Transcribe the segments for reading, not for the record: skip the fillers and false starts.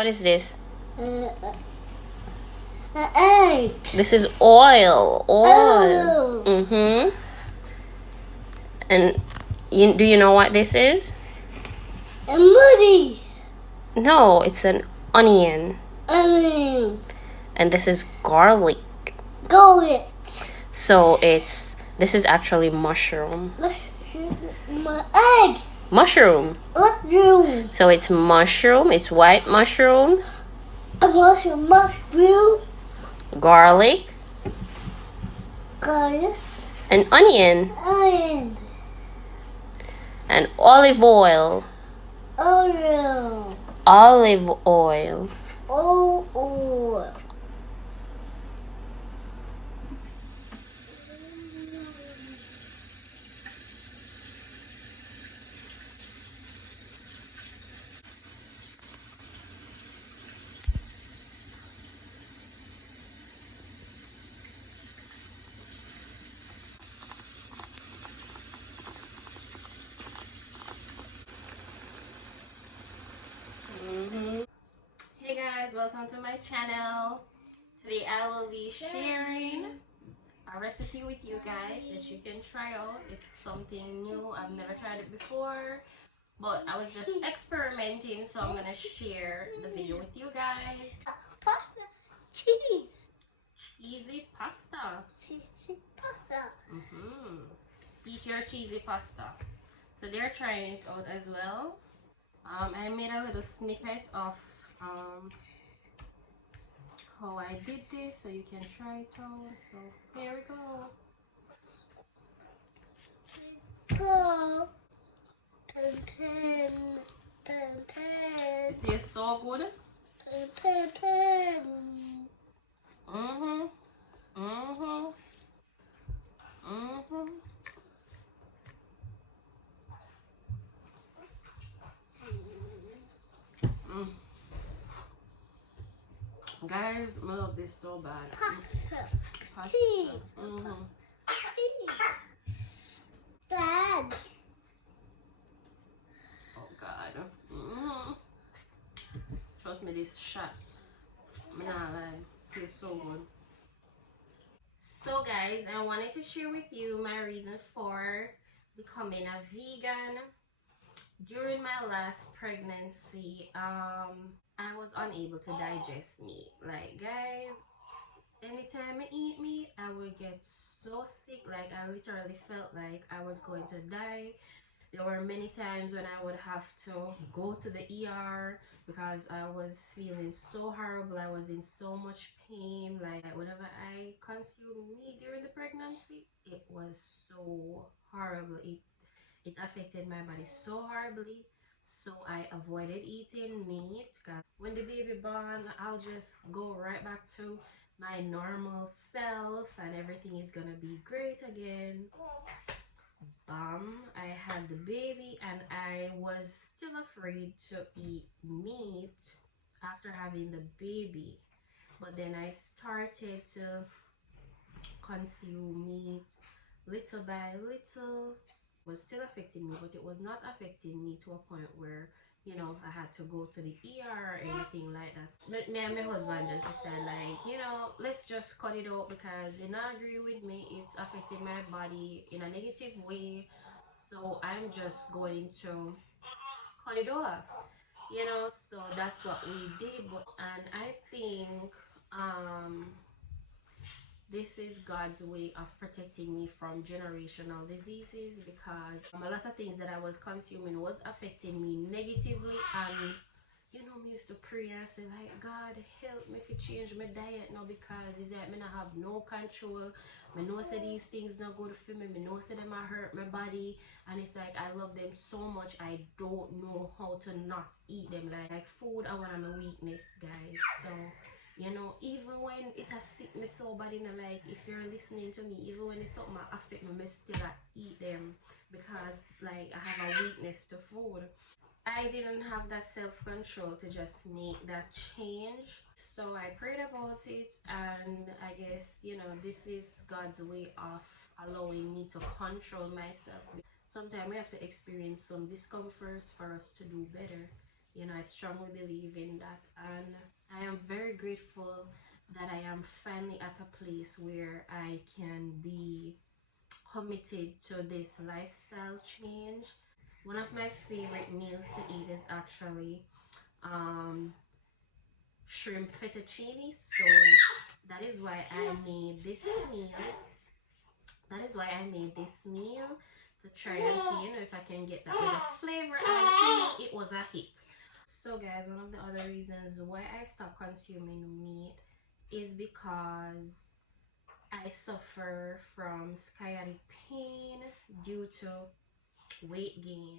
What is this? An egg. This is oil. Oh. Mm-hmm. And do you know what this is? A moody. No, it's an onion. Onion. And this is garlic. Garlic. So this is actually mushroom. My egg. Mushroom. Mushroom. So it's mushroom. It's white mushroom. Mushroom. Garlic. Garlic. And onion. Onion. And olive oil. Oil. Olive oil. Oil. Hey guys, welcome to my channel. Today I will be sharing a recipe with you guys that you can try out. It's something new. I've never tried it before, but I was just experimenting, so I'm gonna share the video with you guys. Pasta. Cheese. Cheesy pasta. Cheesy pasta. Eat your cheesy pasta. So they're trying it out as well. I made a little snippet of how I did this, so you can try it out. So here we go. Go. Pen, pen. Pen, pen. It tastes so good. Pen, pen, pen. Mm-hmm. Mm-hmm. Mm-hmm. Mm. Guys, I love this so bad. Pasta. Pasta. Cheese. Mm-hmm. Cheese. Dad. Oh God. Mm-hmm. Trust me, this shot, I'm not lying, tastes so good. So guys, I wanted to share with you my reason for becoming a vegan. During my last pregnancy, I was unable to digest meat. Like guys, anytime I eat meat, I would get so sick. Like I literally felt like I was going to die. There were many times when I would have to go to the ER because I was feeling so horrible. I was in so much pain. Like whenever I consumed meat during the pregnancy, it was so horrible. It affected my body so horribly. So I avoided eating meat. When the baby born, I'll just go right back to my normal self and everything is gonna be great again. I had the baby and I was still afraid to eat meat after having the baby. But then I started to consume meat little by little. It was still affecting me, but it was not affecting me to a point where I had to go to the ER or anything like that. But then my husband just decided, like, let's just cut it out because he not agree with me. It's affecting my body in a negative way. So I'm just going to cut it off. So that's what we did. And I think this is God's way of protecting me from generational diseases because a lot of things that I was consuming was affecting me negatively. And me used to pray and say, like, God, help me to change my diet now because it's like me not have no control. Me know say these things not good for me. Me know say them I hurt my body. And it's like I love them so much I don't know how to not eat them. Like food, I want my weakness, guys. So even when it has sick me so bad, like if you're listening to me, even when it's something that affect me, still I eat them because like I have a weakness to food. I didn't have that self-control to just make that change. So I prayed about it and I guess, this is God's way of allowing me to control myself. Sometimes we have to experience some discomfort for us to do better. You know, I strongly believe in that, and I am very grateful that I am finally at a place where I can be committed to this lifestyle change. One of my favorite meals to eat is actually um, shrimp fettuccine. So that is why I made this meal. That is why I made this meal to try and see, you know, if I can get that with a flavor. And to me, it was a hit. So guys, one of the other reasons why I stopped consuming meat is because I suffer from sciatic pain due to weight gain.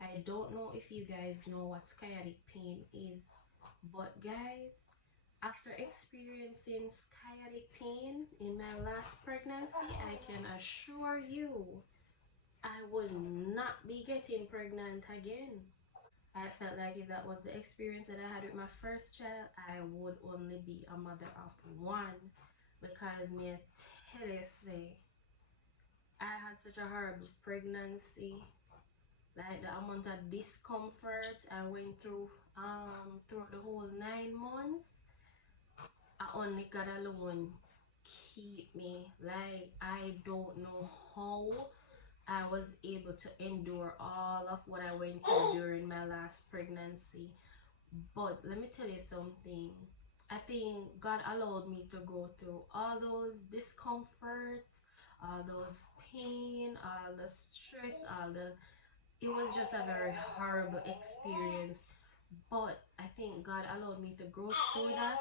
I don't know if you guys know what sciatic pain is, but guys, after experiencing sciatic pain in my last pregnancy, I can assure you I would not be getting pregnant again. I felt like if that was the experience that I had with my first child, I would only be a mother of one. Because me tell you, say, I had such a horrible pregnancy. Like the amount of discomfort I went through throughout the whole 9 months, I only God alone keep me. Like I don't know how I was able to endure all of what I went through during my last pregnancy. But let me tell you something. I think God allowed me to go through all those discomforts, all those pain, all the stress, all the it was just a very horrible experience. But I think God allowed me to go through that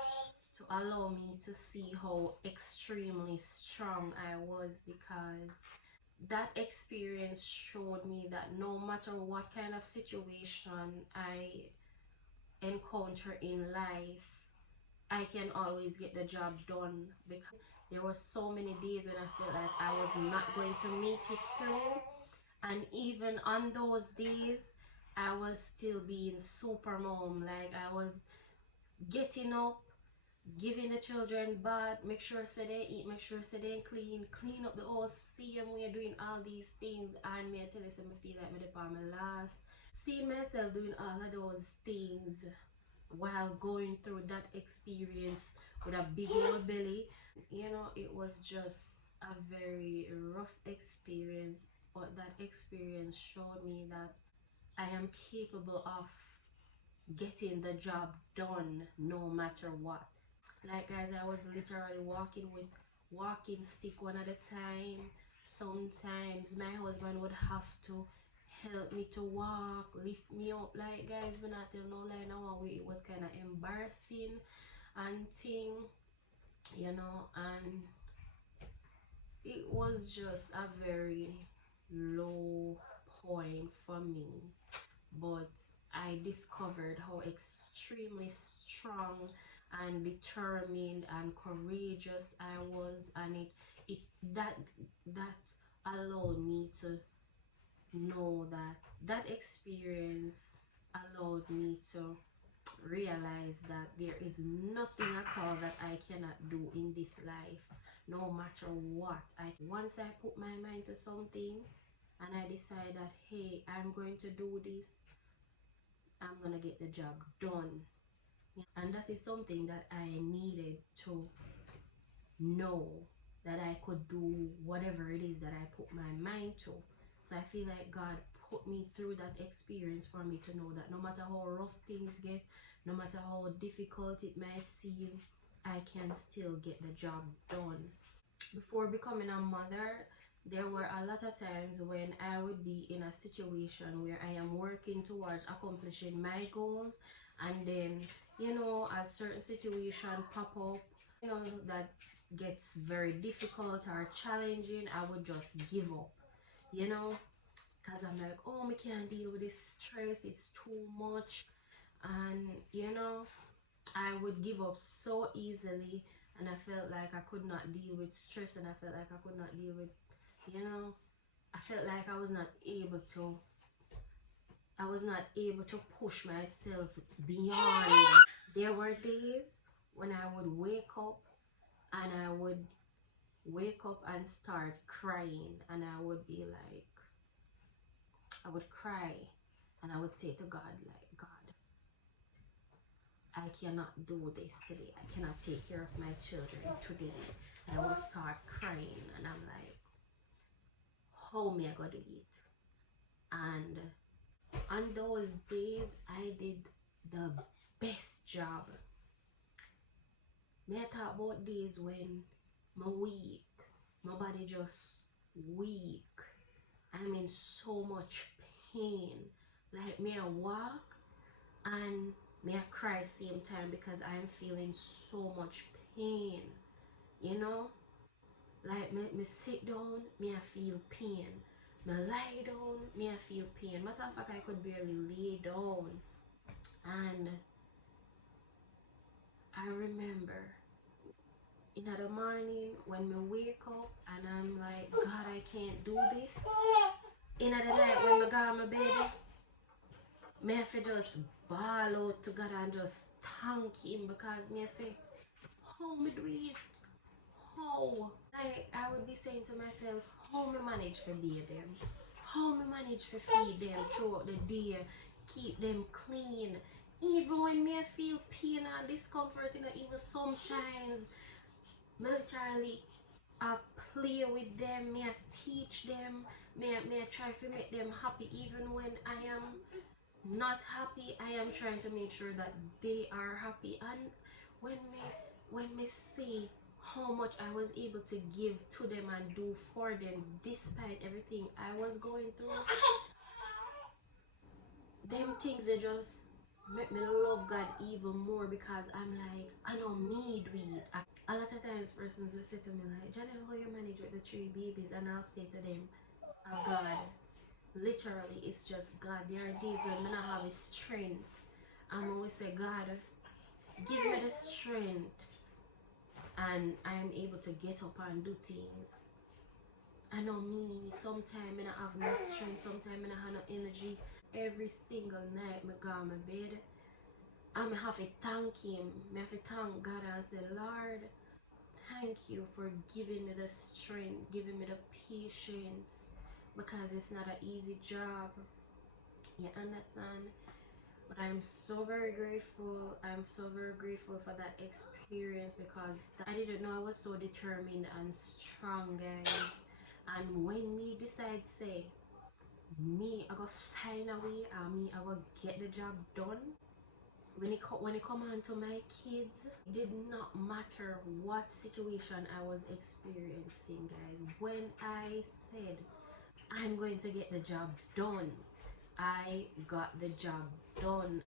to allow me to see how extremely strong I was, because that experience showed me that no matter what kind of situation I encounter in life, I can always get the job done. Because there were so many days when I felt like I was not going to make it through, and even on those days I was still being super mom. Like I was getting up, giving the children bath, make sure so they eat, make sure so they clean up the house, see them we are doing all these things, and me I tell you, so I feel like me the my last. Seeing myself doing all of those things while going through that experience with a big old belly, you know, it was just a very rough experience. But that experience showed me that I am capable of getting the job done no matter what. Like guys, I was literally walking with walking stick one at a time. Sometimes my husband would have to help me to walk, lift me up. Like guys, when I tell no lie, now one way it was kind of embarrassing and thing, you know, and it was just a very low point for me. But I discovered how extremely strong and determined and courageous I was, and it that that allowed me to know that that experience allowed me to realize that there is nothing at all that I cannot do in this life, no matter what. Once I put my mind to something and I decide that hey, I'm going to do this, I'm gonna get the job done. And that is something that I needed to know, that I could do whatever it is that I put my mind to. So I feel like God put me through that experience for me to know that no matter how rough things get, no matter how difficult it might seem, I can still get the job done. Before becoming a mother, there were a lot of times when I would be in a situation where I am working towards accomplishing my goals, and then, you know, a certain situation pop up, you know, that gets very difficult or challenging, I would just give up, you know, because I'm like, oh, I can't deal with this stress, it's too much. And, you know, I would give up so easily, and I felt like I could not deal with stress, and I felt like I could not deal with, you know, I felt like I was not able to push myself beyond. There were days when I would wake up and I would wake up and start crying, and I would be like, I would cry, and I would say to God, like, God, I cannot do this today. I cannot take care of my children today. And I would start crying, and I'm like, how me I gonna do it? And on those days, I did the best job. Me I talk about days when my weak, my body just weak. I'm in so much pain. Like me I walk and me I cry same time because I'm feeling so much pain. You know? Like me sit down, me I feel pain. Me lie down, me I feel pain. Matter of fact, I could barely lay down. And I remember in the morning when me wake up and I'm like, God, I can't do this. In the night when me go on my bed, me have to just bawl out to God and just thank Him, because me say, how me do it? How? Like I would be saying to myself, how me manage to bathe them? How me manage to feed them throughout the day? Keep them clean. Even when me I feel pain and discomfort, you know, even sometimes me literally I play with them, me I teach them, me I try to make them happy even when I am not happy. I am trying to make sure that they are happy. And when me see how much I was able to give to them and do for them despite everything I was going through, them things they just make me love God even more, because I'm like, I know me do it. A lot of times persons will say to me like, Janet, how you manage with the 3 babies? And I'll say to them, oh God, literally it's just God. There are days when I don't have a strength. I'm always say, God, give me the strength, and I am able to get up and do things. I know me, sometimes I don't have no strength, sometimes I don't have no energy. Every single night I go on my bed, I have to thank Him. I have to thank God and say, Lord, thank you for giving me the strength, giving me the patience, because it's not an easy job. You understand? But I'm so very grateful. I'm so very grateful for that experience, because I didn't know I was so determined and strong, guys. And when me decide say, me I go find a way and me I go get the job done. When it come on to my kids, it did not matter what situation I was experiencing, guys. When I said I'm going to get the job done, I got the job done.